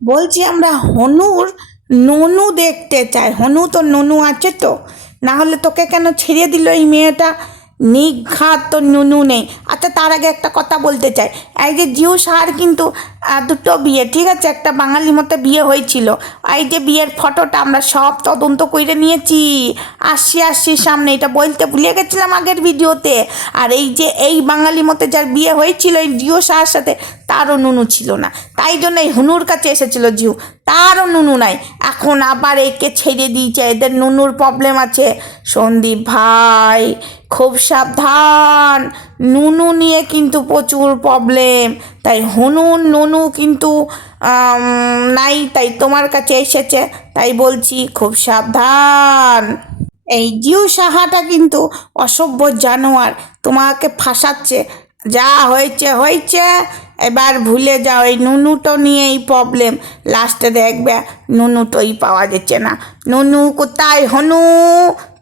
বলছি আমরা হনুর ননু দেখতে চাই। হনু তো ননু আছে তো। না হলে তোকে কেন ছেড়ে দিল এই মেয়েটা? নিঘাত তো নুনু নেই। আচ্ছা তার আগে একটা কথা বলতে চাই। এই যে জিউ সার কিন্তু দুটো বিয়ে, ঠিক আছে? একটা বাঙালি মতে বিয়ে হয়েছিল। এই যে বিয়ের ফটোটা আমরা সব তদন্ত করে নিয়েছি। আসছি আসছি সামনে। এটা বলতে ভুলে গেছিলাম আগের ভিডিওতে। আর এই যে এই বাঙালি মতে যার বিয়ে হয়েছিল এই জিও সার সাথে তারও নুনু ছিল না। তাই জন্য এই হুনুর কাছে এসেছিল জিউ তারও নুনু নাই। এখন আবার একে ছেড়ে দিয়েছে। এদের নুনুর প্রবলেম আছে। সন্দীপ ভাই, খুব সাবধান। নুনু নিয়ে কিন্তু প্রচুর প্রবলেম তাই হনুন নুনু কিন্তু নাই। তাই তোমার কাছে এসেছে। তাই বলছি খুব সাবধান। এই জিউ সাহাটা কিন্তু অসভ্য জানোয়ার। তোমাকে ফাঁসাচ্ছে। যা হয়েছে হয়েছে। এবার ভুলে যাও, এই নুনুটো নিয়েই প্রবলেম লাস্টে দেখবে নুনুটোই পাওয়া যাচ্ছে না। নুনু কোথায় হনু?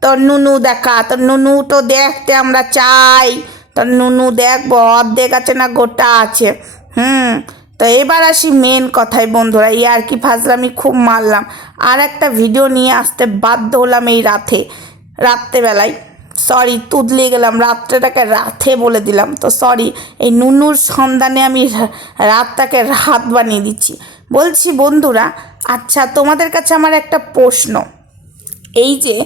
তোর নুনু দেখা, তোর নুনু তো দেখতে আমরা চাই। তোর নুনু দেখব, অর্ধেক আছে না গোটা আছে। হুম, তো এবার আসি মেন কথায় বন্ধুরা, এই আর কি ফাজলামি খুব মারলাম। আর একটা ভিডিও নিয়ে আসতে বাধ্য হলাম এই রাতে, রাত্রেবেলায়। সরি তুদলে গেলাম, রাত্রেটাকে রাতে বলে দিলাম। তো সরি এই নুনুর সন্ধানে আমি রাতটাকে রাত বানিয়ে দিচ্ছি। বলছি, বন্ধুরা আচ্ছা তোমাদের কাছে আমার একটা প্রশ্ন। এই যে,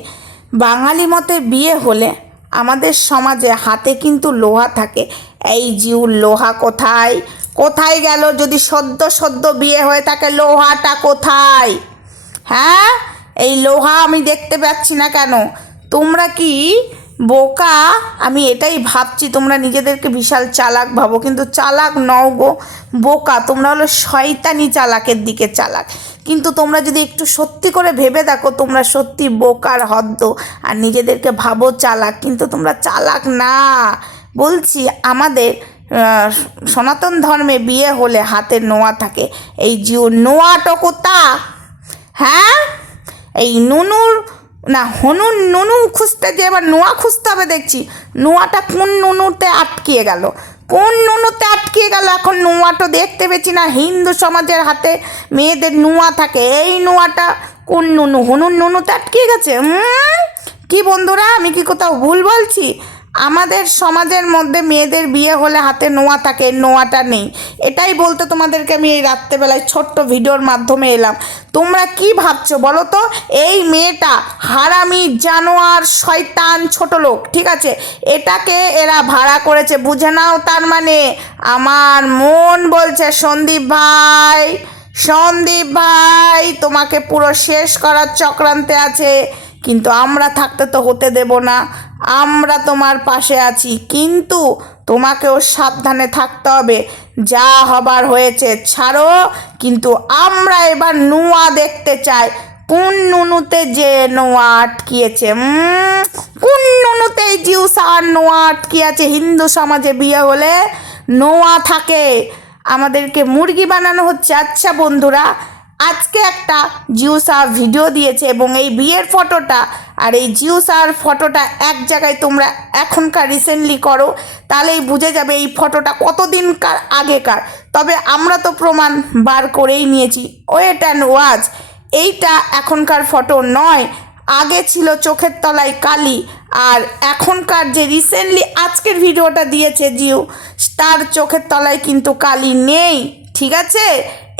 বাঙালি মতে বিয়ে হলে আমাদের সমাজে হাতে কিন্তু লোহা থাকে। এই জিউ, লোহা কোথায়? কোথায় গেল? যদি সদ্য সদ্য বিয়ে হয়ে থাকে লোহাটা কোথায়? হ্যাঁ? এই লোহা আমি দেখতে পাচ্ছি না কেন? তোমরা কি বোকা, আমি এটাই ভাবছি, তোমরা নিজেদেরকে বিশাল চালাক ভাবো, কিন্তু চালাক নও গো, বোকা, তোমরা হলো শয়তানি চালাকের দিকে চালাক। কিন্তু তোমরা যদি একটু সত্যি করে ভেবে দেখো, তোমরা সত্যি বোকার হদ্দ, আর নিজেদেরকে ভাবো চালাক, কিন্তু তোমরা চালাক না। বলছি, আমাদের সনাতন ধর্মে বিয়ে হলে হাতে নোয়া থাকে। এই জিও নোয়াটা কোথা? হ্যাঁ? এই নুনুর না, হনু, নুনু খুঁজতে যে এবার নোয়া খুঁজতে হবে দেখছি। নোয়াটা কোন নুনুতে আটকিয়ে গেল? কোন নুনুতে আটকিয়ে গেল? এখন নোয়াটা দেখতে পেয়েছি না, হিন্দু সমাজের হাতে মেয়েদের নোয়া থাকে। এই নোয়াটা কোন নুনু? হনুর নুনুতে আটকিয়ে গেছে? কি বন্ধুরা, আমি কি কোথাও ভুল বলছি? আমাদের সমাজের মধ্যে মেয়েদের বিয়ে হলে হাতে নোয়া থাকে, নোয়াটা নেই। এটাই বলতে তোমাদেরকে আমি এই রাত্রেবেলায় ছোট্ট ভিডিওর মাধ্যমে এলাম। তোমরা কি ভাবছ বলো তো? এই মেয়েটা হারামি, জানোয়ার, শয়তান, ছোট লোক, ঠিক আছে? এটাকে এরা ভাড়া করেছে, বুঝে নাও তার মানে। আমার মন বলছে, সন্দীপ ভাই সন্দীপ ভাই, তোমাকে পুরো শেষ করার চক্রান্তে আছে। কিন্তু আমরা থাকতে তো হতে দেব না। আমরা তোমার পাশে আছি, কিন্তু তোমাকেও সাবধানে থাকতে হবে। যা হবার হয়েছে ছাড়ো, কিন্তু আমরা এবার নুয়া দেখতে চাই। কোন নুনুতে যে নোয়া আটকিয়েছে কোন নুনুতে জিউস আর নোয়া আটকিয়েছে? হিন্দু সমাজে বিয়ে হলে নোয়া থাকে। আমাদেরকে মুরগি বানানো হচ্ছে। আচ্ছা বন্ধুরা আজকে একটা জিউসার ভিডিও দিয়েছে এবং এই বিয়ের ফটোটা আর এই জিউসার ফটোটা এক জায়গায় তোমরা এখনকার রিসেন্টলি করো, তাহলেই বুঝে যাবে এই ফটোটা কতদিনকার আগেকার। তবে আমরা তো প্রমাণ বার করেই নিয়েছি। ওয়েট অ্যান্ড ওয়াচ এইটা এখনকার ফটো নয়, আগে ছিল চোখের তলায় কালি, আর এখনকার যে রিসেন্টলি আজকের ভিডিওটা দিয়েছে জিও তার চোখের তলায় কিন্তু কালি নেই। ঠিক আছে?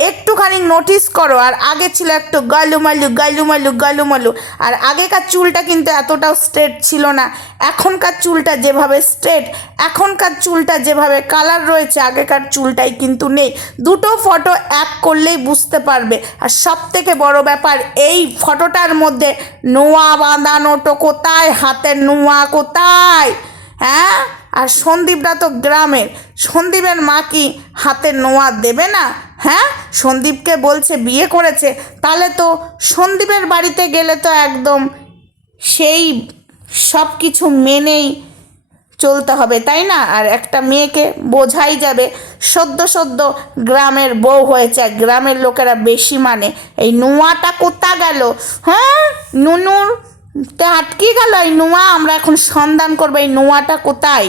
একটুখানি নোটিস করো, আর আগে ছিল একটু গালুমালু গালুমালু গালুমালু। আর আগেকার চুলটা কিন্তু এতটাও স্ট্রেট ছিল না। এখনকার চুলটা যেভাবে স্ট্রেট এখনকার চুলটা যেভাবে কালার রয়েছে, আগেকার চুলটাই কিন্তু নেই। দুটো ফটো এক করলেই বুঝতে পারবে। আর সব থেকে বড় ব্যাপার, এই ফটোটার মধ্যে নোয়া বাঁধানোটো কোথায়? হাতের নোয়া কোথায়? হ্যাঁ? আর সন্দীপরা তো গ্রামের। সন্দীপের মা কি হাতে নোয়া দেবে না? হ্যাঁ? সন্দীপকে বলছে, বিয়ে করেছে। তাহলে তো সন্দীপের বাড়িতে গেলে তো একদম সেই সব কিছু মেনেই চলতে হবে, তাই না? আর একটা মেয়েকে বোঝাই যাবে, সদ্য সদ্য গ্রামের বউ হয়েছে, আর গ্রামের লোকেরা বেশি মানে। এই নোয়াটা কোথা গেল? হ্যাঁ? নুনুর তে আটকে গেল এই নোয়া? আমরা এখন সন্ধান করব এই নোয়াটা কোথায়?